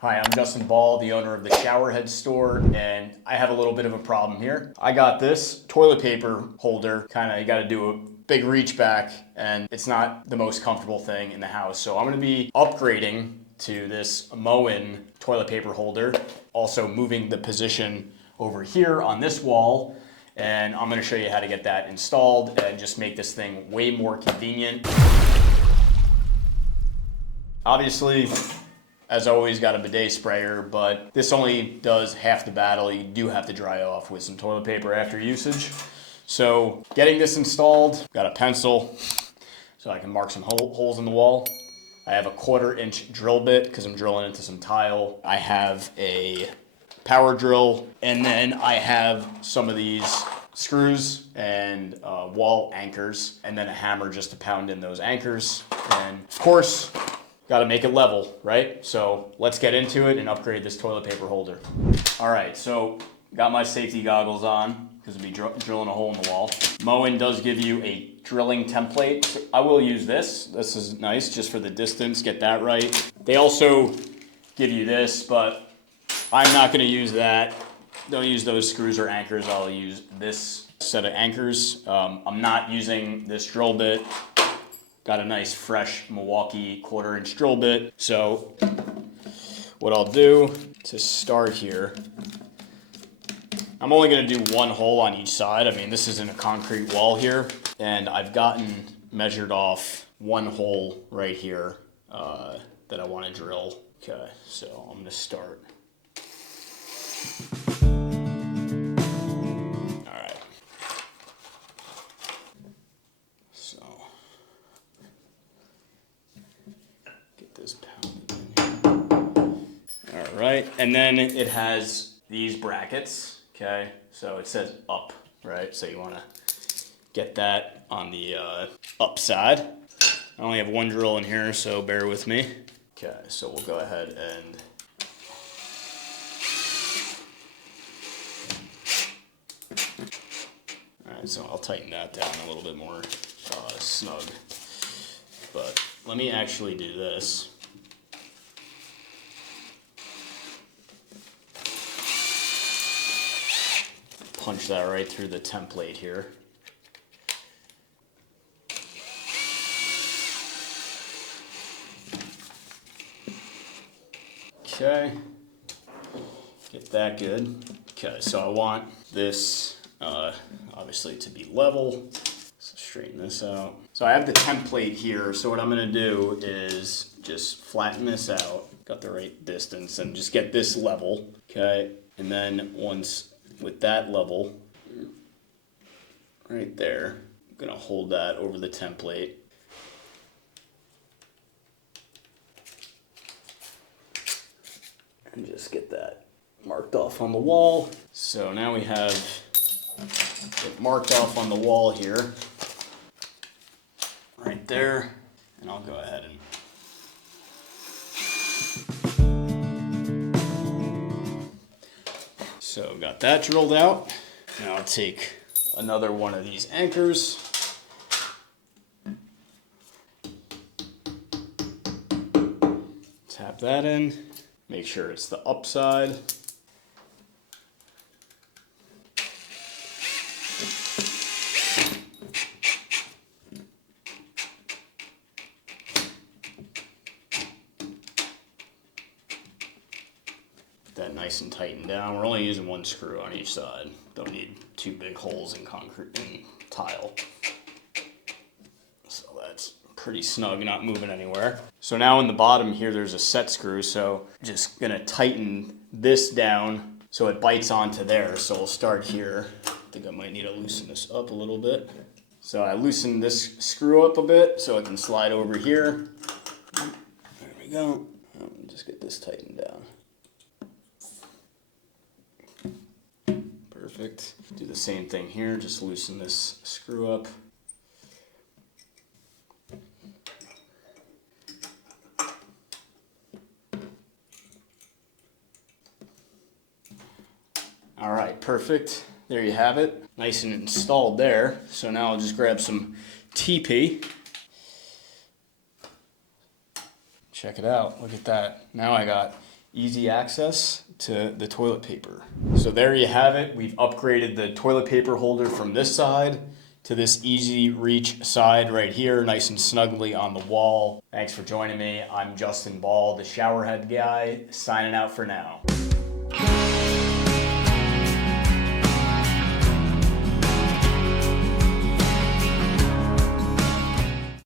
Hi, I'm Justin Ball, the owner of the Showerhead store, and I have a little bit of a problem here. I got this toilet paper holder, you gotta do a big reach back, and it's not the most comfortable thing in the house. So I'm gonna be upgrading to this Moen toilet paper holder, also moving the position over here on this wall, and I'm gonna show you how to get that installed and just make this thing way more convenient. Obviously, as always, got a bidet sprayer, but this only does half the battle. You do have to dry off with some toilet paper after usage. So getting this installed, got a pencil so I can mark some holes in the wall. I have a 1/4-inch drill bit because I'm drilling into some tile. I have a power drill, and then I have some of these screws and wall anchors, and then a hammer just to pound in those anchors. And of course, got to make it level, right? So let's get into it and upgrade this toilet paper holder. All right, so got my safety goggles on because I'll be drilling a hole in the wall. Moen does give you a drilling template. So I will use this. This is nice just for the distance, get that right. They also give you this, but I'm not gonna use that. Don't use those screws or anchors. I'll use this set of anchors. I'm not using this drill bit. Got a nice fresh Milwaukee 1/4-inch drill bit. So what I'll do to start here, I'm only gonna do one hole on each side. I mean, this isn't a concrete wall here, and I've measured off one hole right here that I wanna drill. Okay, so I'm gonna start. Right, and then it has these brackets, okay? So it says up, right? So you wanna get that on the up side. I only have one drill in here, so bear with me. Okay, so we'll go ahead and all right, so I'll tighten that down a little bit more snug. But let me actually do this. Punch that right through the template here. Okay, get that good. Okay, so I want this obviously to be level. So straighten this out. So I have the template here, so what I'm gonna do is just flatten this out, got the right distance, and just get this level, okay? And then once with that level right there, I'm gonna hold that over the template. And just get that marked off on the wall. So now we have it marked off on the wall here, right there. And I'll go ahead and so got that drilled out. Now I'll take another one of these anchors. Tap that in. Make sure it's the upside. That nice and tightened down. We're only using one screw on each side. Don't need two big holes in concrete and tile. So that's pretty snug, not moving anywhere. So now in the bottom here, there's a set screw. So just gonna tighten this down so it bites onto there. So we'll start here. I think I might need to loosen this up a little bit. So I loosened this screw up a bit so it can slide over here. There we go. Just get this tightened down. Perfect. Do the same thing here, just loosen this screw up. All right, perfect. There you have it. Nice and installed there. So now I'll just grab some TP. Check it out, look at that. Now I got easy access to the toilet paper. So there you have it. We've upgraded the toilet paper holder from this side to this easy reach side right here, nice and snugly on the wall. Thanks for joining me. I'm Justin Ball, the showerhead guy, signing out for now.